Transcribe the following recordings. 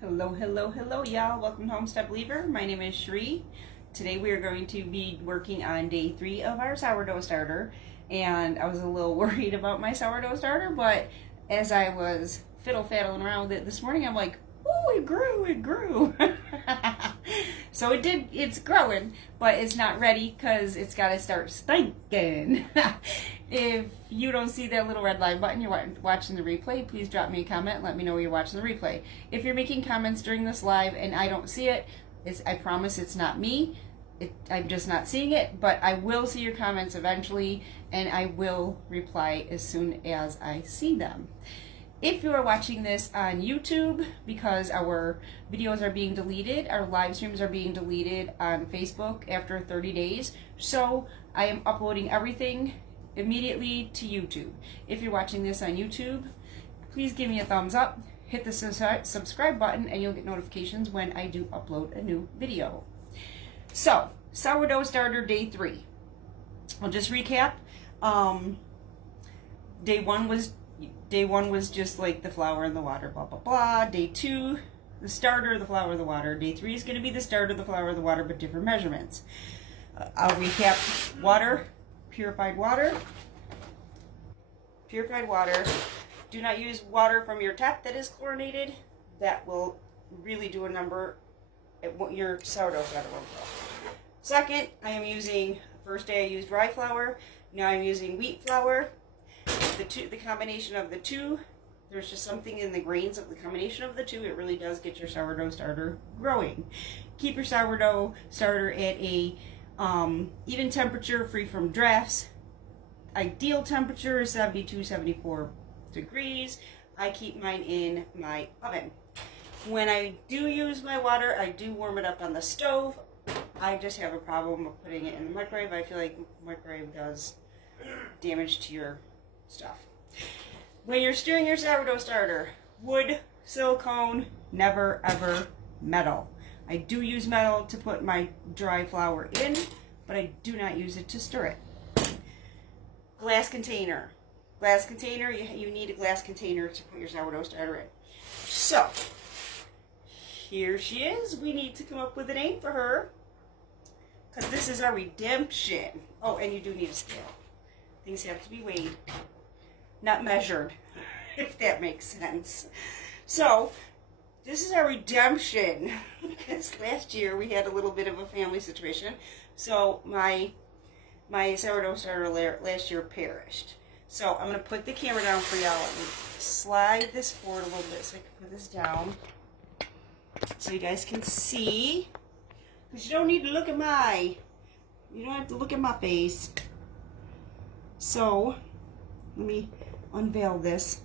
Hello, hello, hello, y'all. Welcome to Homestep Believer. My name is Shree. Today we are going to be working on day 3 of our sourdough starter. And I was a little worried about my sourdough starter, but as I was fiddle-faddling around with it this morning, I'm like, oh, it grew. So it's growing, but it's not ready because it's got to start stinking. If you don't see that little red live button, you're watching the replay, please drop me a comment and let me know you're watching the replay. If you're making comments during this live and I don't see it, I promise it's not me. I'm just not seeing it, but I will see your comments eventually, and I will reply as soon as I see them. If you are watching this on YouTube, because our videos are being deleted, our live streams are being deleted on Facebook after 30 days, so I am uploading everything immediately to YouTube. If you're watching this on YouTube, please give me a thumbs up, hit the subscribe button, and you'll get notifications when I do upload a new video. So, sourdough starter day 3. I'll just recap. Day one was just like the flour and the water, blah, blah, blah. Day 2, the starter, the flour, the water. Day 3 is going to be the starter, the flour, the water, but different measurements. I'll recap. Water, purified water. Purified water. Do not use water from your tap that is chlorinated. That will really do a number at what your sourdough starter will go. Second, I am using, first day I used rye flour. Now I'm using wheat flour. The combination of the two, there's just something in the grains of the combination of the two. It really does get your sourdough starter growing. Keep your sourdough starter at a even temperature, free from drafts. Ideal temperature is 72, 74 degrees. I keep mine in my oven. When I do use my water, I do warm it up on the stove. I just have a problem with putting it in the microwave. I feel like the microwave does damage to your stuff. When you're stirring your sourdough starter, wood, silicone, never ever metal. I do use metal to put my dry flour in, but I do not use it to stir it. Glass container. Glass container, you need a glass container to put your sourdough starter in. So, here she is. We need to come up with a name for her, because this is our redemption. Oh, and you do need a scale. Things have to be weighed, not measured, if that makes sense. So, this is our redemption, because last year we had a little bit of a family situation. So, my sourdough starter last year perished. So, I'm going to put the camera down for y'all. Let me slide this forward a little bit so I can put this down, so you guys can see. Because you don't need to look at you don't have to look at my face. So, let me unveil this.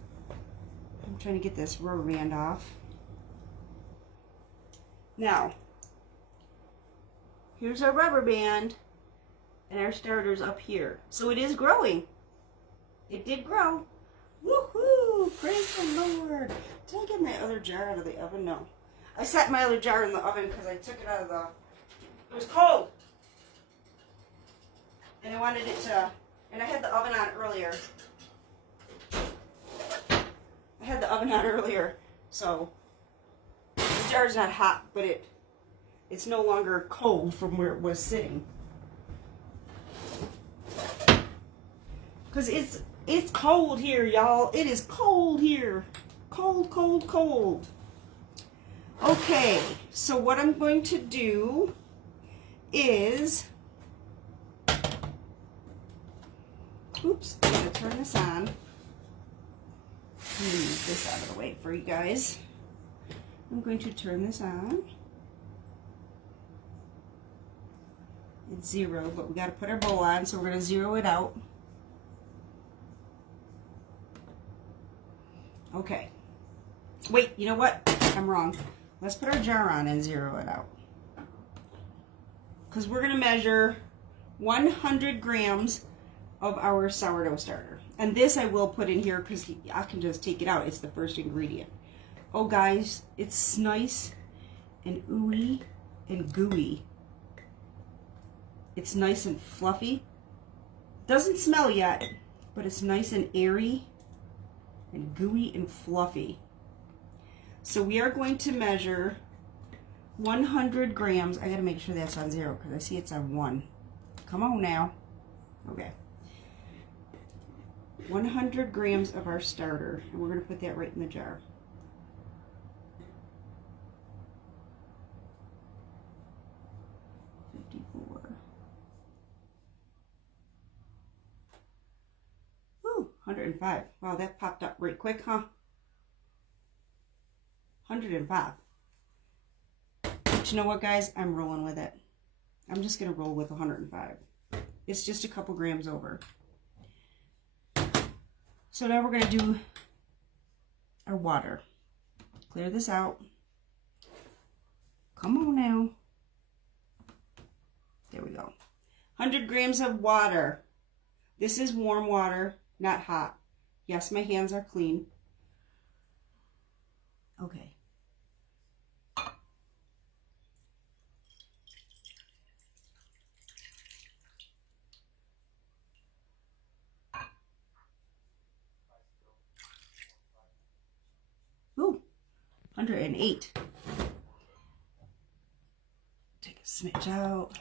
I'm trying to get this rubber band off. Now, here's our rubber band, and our starter's up here. So it is growing. It did grow. Woohoo! Praise the Lord. Did I get my other jar out of the oven? No. I set my other jar in the oven because I took it out of the... It was cold. And I wanted it to... And I had the oven on earlier. So the jar's not hot, but it's no longer cold from where it was sitting. Because it's cold here, y'all. It is cold here. Cold, cold, cold. Okay, so what I'm going to do is... Oops, I'm going to turn this on. Move this out of the way for you guys. I'm going to turn this on. It's 0, but we got to put our bowl on, so we're going to 0 it out. Okay. Wait, you know what? I'm wrong. Let's put our jar on and 0 it out. Because we're going to measure 100 grams of our sourdough starter. And this I will put in here because I can just take it out. It's the first ingredient. Oh guys, it's nice and ooey and gooey. It's nice and fluffy. Doesn't smell yet, but it's nice and airy and gooey and fluffy. So we are going to measure 100 grams. I gotta make sure that's on 0 because I see it's on 1. Come on now. Okay. 100 grams of our starter, and we're gonna put that right in the jar. Ooh, 105. Wow, that popped up right quick, huh? 105. But you know what, guys? I'm rolling with it. I'm just going to roll with 105. It's just a couple grams over. So now we're going to do our water. Clear this out. Come on now. There we go. 100 grams of water. This is warm water, not hot. Yes, my hands are clean. Okay. Ooh, 108. Take a smidge out.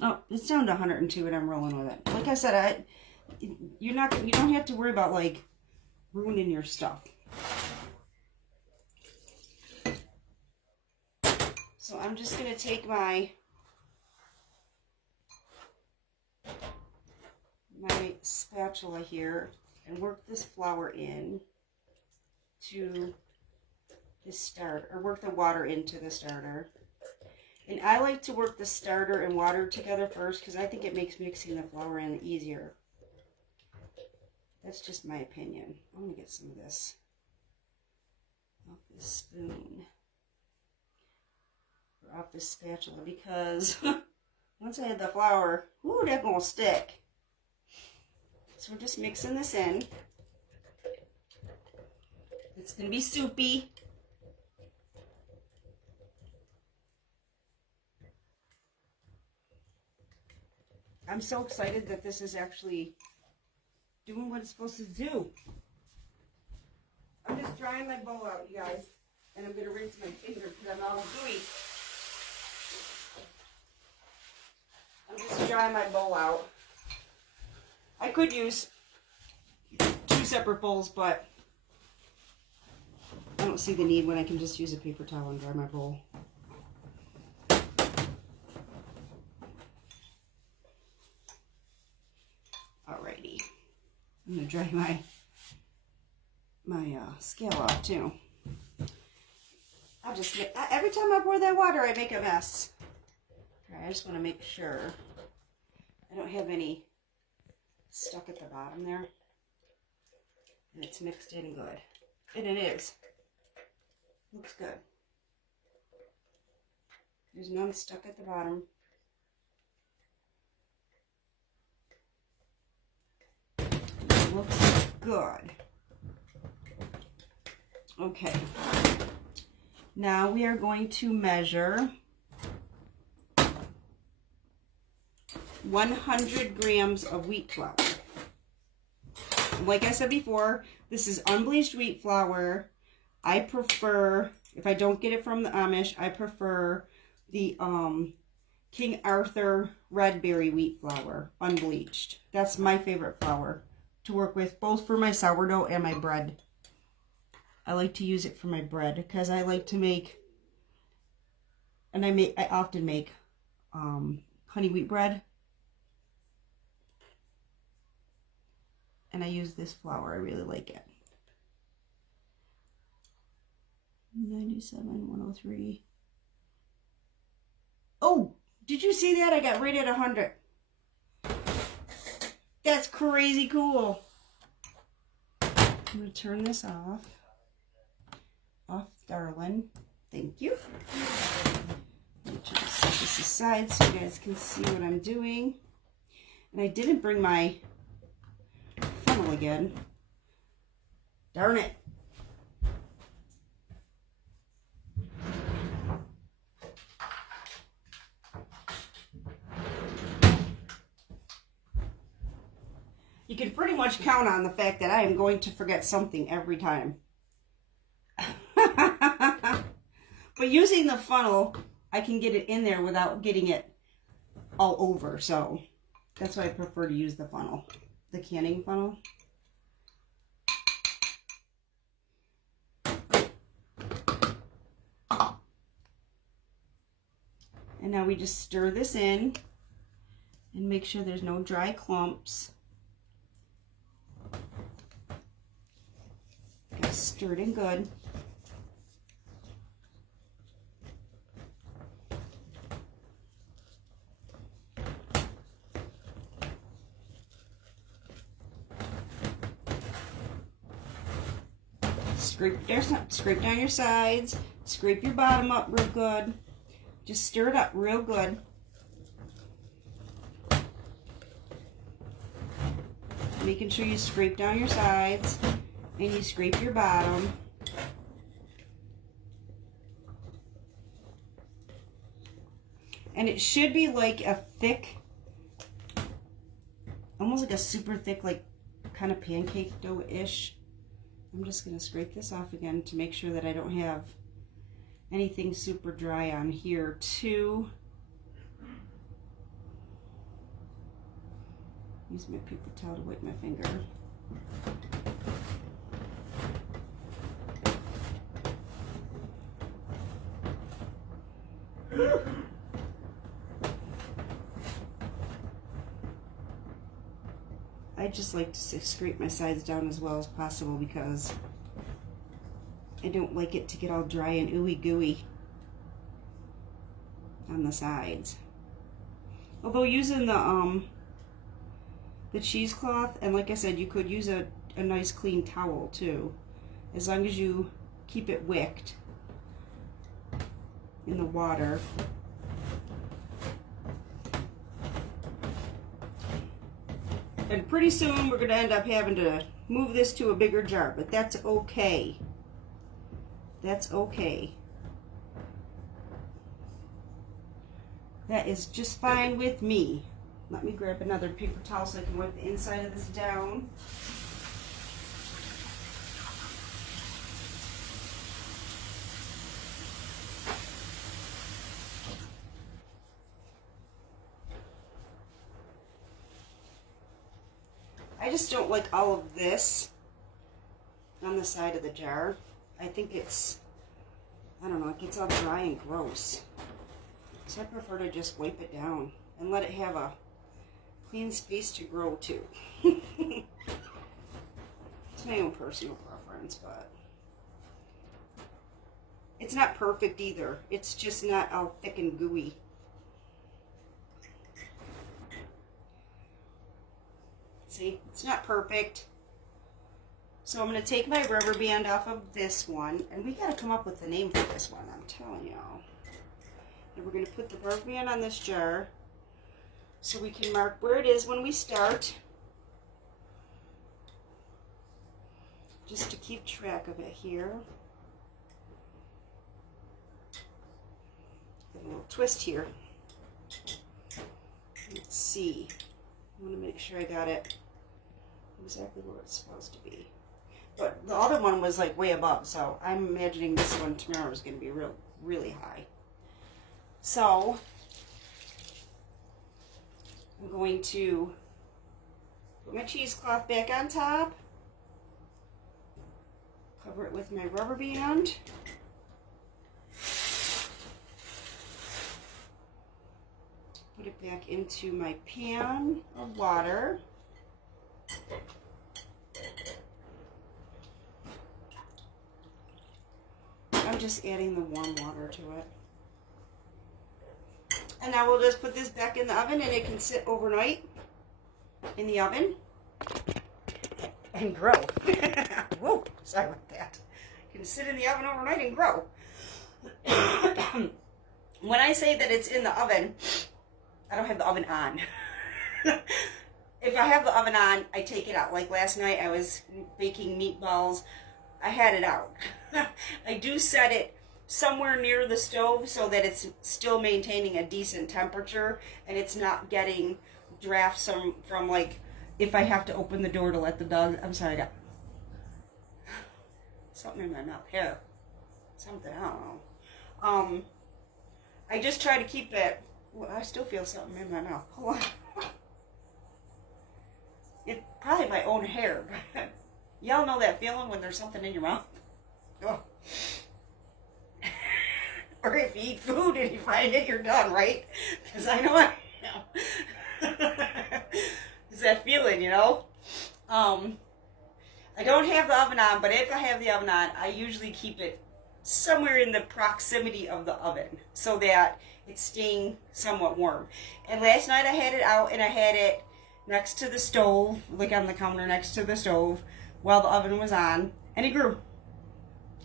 Oh, it's down to 102 and I'm rolling with it. Like I said, you don't have to worry about like ruining your stuff. So I'm just going to take my spatula here and work this flour in to the starter, or work the water into the starter. And I like to work the starter and water together first because I think it makes mixing the flour in easier. That's just my opinion. I'm going to get some of this off this spoon, or off this spatula, because once I add the flour, ooh, that's going to stick. So we're just mixing this in. It's going to be soupy. I'm so excited that this is actually doing what it's supposed to do. I'm just drying my bowl out, you guys. And I'm going to rinse my fingers because I'm all gooey. I'm just drying my bowl out. I could use 2 separate bowls, but I don't see the need when I can just use a paper towel and dry my bowl. Alrighty. I'm going to dry my scale off too. Every time I pour that water, I make a mess. Alright, I just want to make sure I don't have any stuck at the bottom there. And it's mixed in good. And it is. Looks good. There's none stuck at the bottom. It looks good. Okay. Now we are going to measure 100 grams of wheat flour. Like I said before, this is unbleached wheat flour. I prefer, if I don't get it from the Amish, I prefer the King Arthur red berry wheat flour, unbleached. That's my favorite flour to work with, both for my sourdough and my bread. I like to use it for my bread because I like to make, and I often make honey wheat bread. And I use this flour. I really like it. 97, 103. Oh, did you see that? I got right at 100. That's crazy cool. I'm going to turn this off. Off, darling. Thank you. Let me just set this aside so you guys can see what I'm doing. And I didn't bring my funnel again. Darn it. You can pretty much count on the fact that I am going to forget something every time. But using the funnel, I can get it in there without getting it all over. So that's why I prefer to use the funnel, the canning funnel. And now we just stir this in and make sure there's no dry clumps. Got it stirred in good. Scrape down your sides, scrape your bottom up real good. Just stir it up real good. Making sure you scrape down your sides and you scrape your bottom. And it should be like a thick, almost like a super thick, like kind of pancake dough-ish. I'm just going to scrape this off again to make sure that I don't have anything super dry on here too. Use my paper towel to wipe my finger. I just like to scrape my sides down as well as possible because I don't like it to get all dry and ooey gooey on the sides. Although using the cheesecloth, and like I said, you could use a nice clean towel too, as long as you keep it wicked in the water. And pretty soon we're going to end up having to move this to a bigger jar, but that's okay. That's okay. That is just fine with me. Let me grab another paper towel so I can wipe the inside of this down. I just don't like all of this on the side of the jar. I think it's, I don't know, it gets all dry and gross. So I prefer to just wipe it down and let it have a clean space to grow to. It's my own personal preference, but it's not perfect either. It's just not all thick and gooey. See, it's not perfect. So I'm going to take my rubber band off of this one, and we got to come up with a name for this one, I'm telling y'all. And we're going to put the rubber band on this jar so we can mark where it is when we start, just to keep track of it here. Get a little twist here. Let's see. I want to make sure I got it exactly where it's supposed to be. But the other one was like way above, so I'm imagining this one tomorrow is going to be really high. So I'm going to put my cheesecloth back on top, cover it with my rubber band, put it back into my pan of water. I'm just adding the warm water to it. And now we'll just put this back in the oven, and it can sit overnight in the oven and grow. Whoa, sorry about that. It can sit in the oven overnight and grow. When I say that it's in the oven, I don't have the oven on. If I have the oven on, I take it out. Like last night, I was baking meatballs. I had it out. I do set it somewhere near the stove so that it's still maintaining a decent temperature and it's not getting drafts from like if I have to open the door to let the dog, I'm sorry, I got something in my mouth, hair, something, I don't know. I just try to keep it, well, I still feel something in my mouth, hold on. It's probably my own hair, but y'all know that feeling when there's something in your mouth? Oh. Or if you eat food and you find it, you're done, right? Because I know I am. It's that feeling, you know? I don't have the oven on, but if I have the oven on, I usually keep it somewhere in the proximity of the oven so that it's staying somewhat warm. And last night I had it out and I had it next to the stove, like on the counter next to the stove, while the oven was on, and it grew.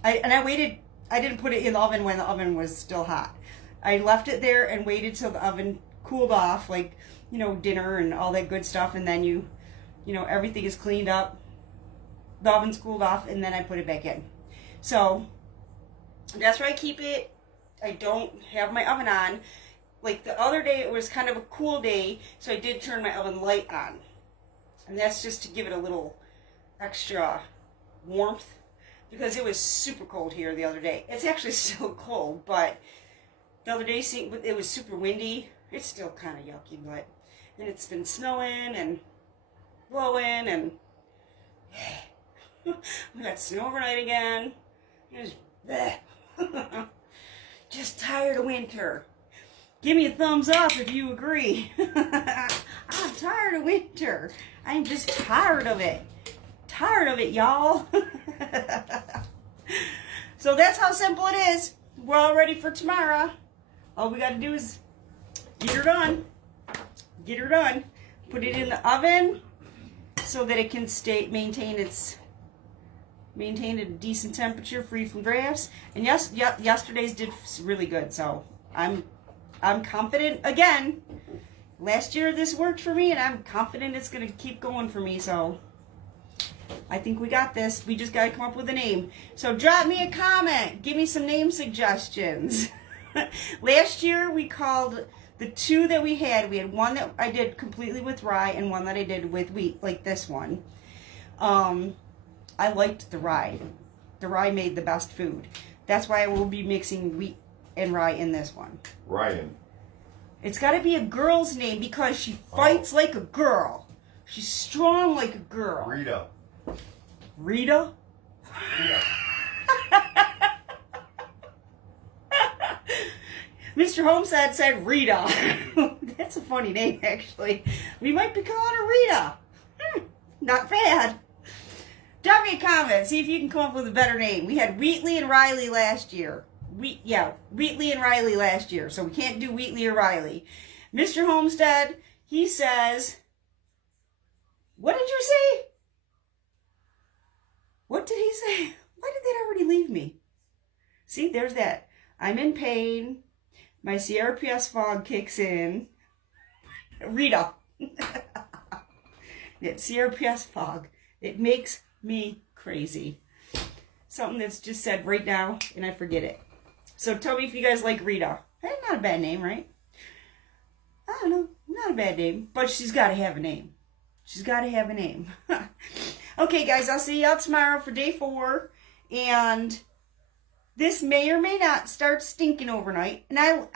I waited. I didn't put it in the oven when the oven was still hot. I left it there and waited till the oven cooled off, like, you know, dinner and all that good stuff, and then you know, everything is cleaned up. The oven's cooled off, and then I put it back in. So that's where I keep it. I don't have my oven on. Like the other day, it was kind of a cool day, so I did turn my oven light on. And that's just to give it a little extra warmth, because it was super cold here the other day. It's actually still cold, but the other day it was super windy. It's still kind of yucky, but then it's been snowing and blowing, and we got snow overnight again. It was just tired of winter. Give me a thumbs up if you agree. I'm tired of winter. I'm just tired of it. Tired of it, y'all. So that's how simple it is. We're all ready for tomorrow. All we got to do is get her done. Get her done. Put it in the oven so that it can maintain a decent temperature, free from drafts. And yesterday's did really good, so I'm confident again. Last year this worked for me, and I'm confident it's gonna keep going for me. So I think we got this. We just gotta come up with a name. So drop me a comment. Give me some name suggestions. Last year we called the two that we had one that I did completely with rye and one that I did with wheat, like this one. I liked the rye. The rye made the best food. That's why I will be mixing wheat and rye in this one. Ryan. It's got to be a girl's name because she fights like a girl. She's strong like a girl. Rita. Rita? Rita. Mr. Homestead said Rita. That's a funny name, actually. We might be calling her Rita. Not bad. Drop me a comment. See if you can come up with a better name. We had Wheatley and Riley last year. Wheatley and Riley last year. So we can't do Wheatley or Riley. Mr. Homestead, he says, what did you say? What did he say? Why did that already leave me? See, there's that. I'm in pain. My CRPS fog kicks in. Rita. That CRPS fog. It makes me crazy. Something that's just said right now, and I forget it. So tell me if you guys like Rita. That's not a bad name, right? I don't know. Not a bad name. But she's got to have a name. She's got to have a name. Okay, guys. I'll see y'all tomorrow for day 4. And this may or may not start stinking overnight. And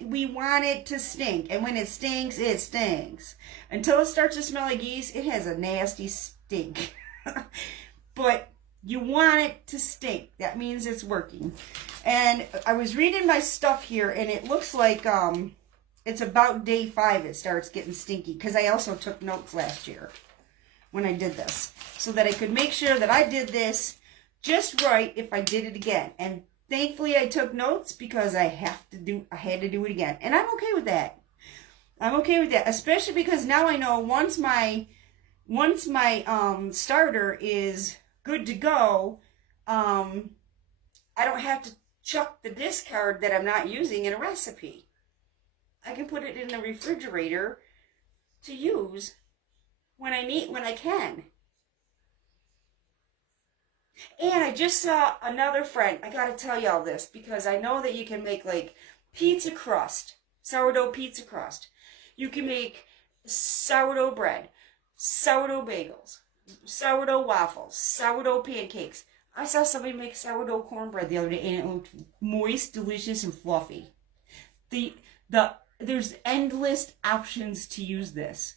we want it to stink. And when it stinks, it stinks. Until it starts to smell like geese, it has a nasty stink. But you want it to stink. That means it's working. And I was reading my stuff here, and it looks like it's about day 5 it starts getting stinky. Because I also took notes last year when I did this, so that I could make sure that I did this just right if I did it again. And thankfully I took notes because I had to do it again. And I'm okay with that. I'm okay with that, especially because now I know once my starter is good to go, I don't have to chuck the discard that I'm not using in a recipe. I can put it in the refrigerator to use when I can. And I just saw another friend. I gotta tell y'all this because I know that you can make like pizza crust, sourdough pizza crust. You can make sourdough bread, sourdough bagels, sourdough waffles, sourdough pancakes. I saw somebody make sourdough cornbread the other day, and it looked moist, delicious, and fluffy. There's endless options to use this.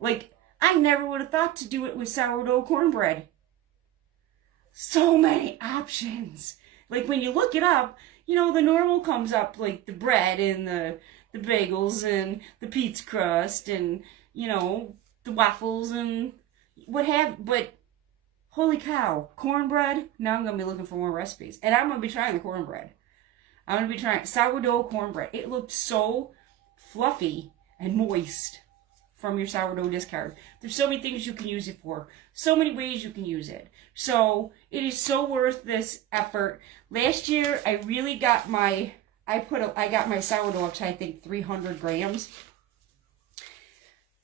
Like, I never would have thought to do it with sourdough cornbread. So many options. Like, when you look it up, you know, the normal comes up, like the bread and the bagels and the pizza crust and, you know, the waffles and what have, but holy cow, cornbread. Now I'm going to be looking for more recipes. And I'm going to be trying the cornbread. I'm going to be trying sourdough cornbread. It looked so fluffy and moist from your sourdough discard. There's so many things you can use it for. So many ways you can use it. So it is so worth this effort. Last year, I really got my, I got my sourdough up to, I think, 300 grams.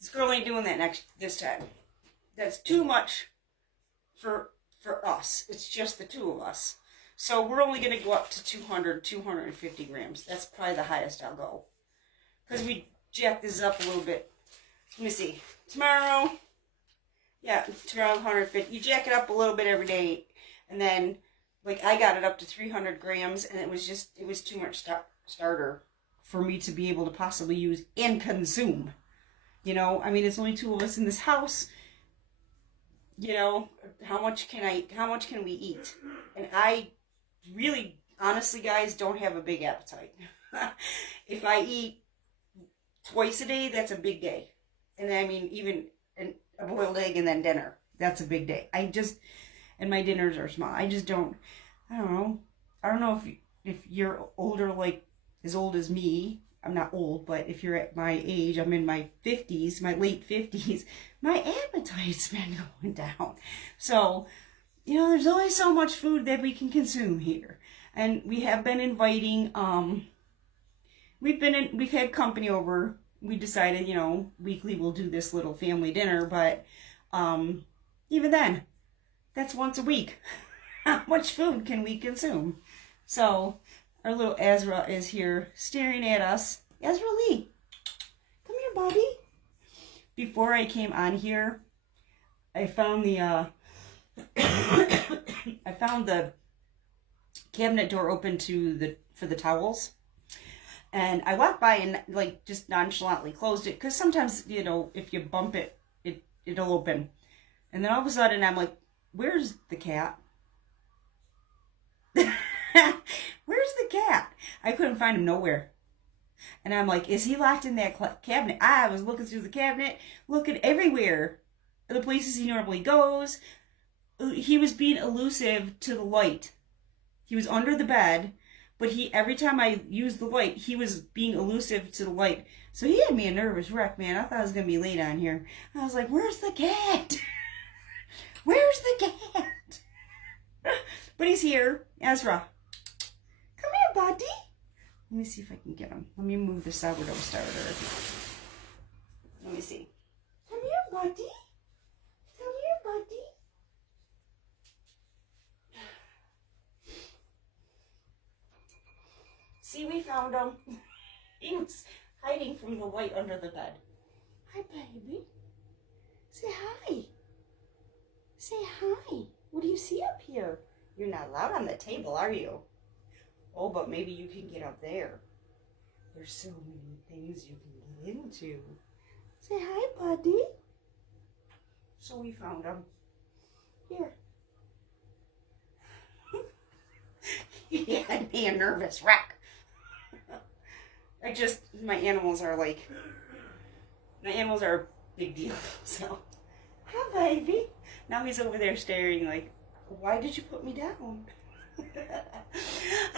This girl ain't doing that this time. That's too much for us. It's just the two of us. So we're only going to go up to 250 grams. That's probably the highest I'll go. Because we jacked this up a little bit. Let me see. Tomorrow 150. You jack it up a little bit every day. And then, like, I got it up to 300 grams. And it was too much starter for me to be able to possibly use and consume. You know, I mean, it's only two of us in this house. You know, how much can we eat? And I really, honestly, guys, don't have a big appetite. If I eat twice a day, that's a big day. And I mean, even a boiled egg and then dinner, that's a big day. And my dinners are small. I don't know if you're older, like as old as me. I'm not old, but if you're at my age, I'm in my 50s, my late 50s, my appetite's been going down. So, you know, there's only so much food that we can consume here. And we have been inviting, we've had company over. We decided, you know, weekly we'll do this little family dinner, but even then, that's once a week. How much food can we consume? So, our little Ezra is here staring at us. Ezra Lee, come here, buddy. Before I came on here, I found the cabinet door open for the towels. And I walked by and like just nonchalantly closed it because sometimes, you know, if you bump it, it'll open. And then all of a sudden I'm like, where's the cat? Where's the cat? I couldn't find him nowhere. And I'm like, is he locked in that cabinet? I was looking through the cabinet, looking everywhere. The places he normally goes. He was being elusive to the light. He was under the bed, but every time I used the light, he was being elusive to the light. So he had me a nervous wreck, man. I thought I was going to be late on here. I was like, where's the cat? Where's the cat? But he's here. Ezra. Come here, buddy. Let me see if I can get him. Let me move the sourdough starter. Let me see. Come here, buddy. Come here, buddy. See, we found him. He was hiding from the light under the bed. Hi, baby. Say hi. Say hi. What do you see up here? You're not allowed on the table, are you? Oh, but maybe you can get up there. There's so many things you can get into. Say hi, buddy. So we found him. Here. He had me a nervous wreck. My animals are a big deal, so. Hi, baby. Now he's over there staring like, why did you put me down?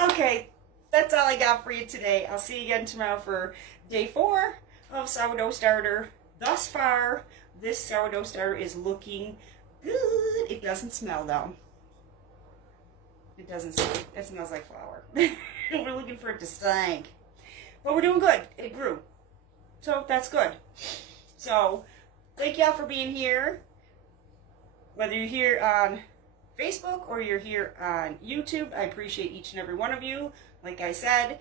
Okay, that's all I got for you today. I'll see you again tomorrow for day 4 of Sourdough Starter. Thus far, this Sourdough Starter is looking good. It doesn't smell, though. It doesn't smell. It smells like flour. We're looking for it to stink. But we're doing good. It grew. So that's good. So, thank y'all for being here. Whether you're here on Facebook or you're here on YouTube, I appreciate each and every one of you. Like I said,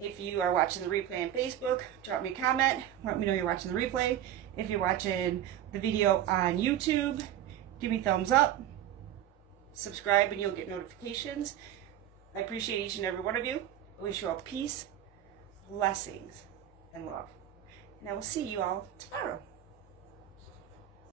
If you are watching the replay on Facebook, drop me a comment. Let me know you're watching the replay. If you're watching the video on YouTube, give me a thumbs up. Subscribe and you'll get notifications. I appreciate each and every one of you. I wish you all peace, blessings, and love. And I will see you all tomorrow.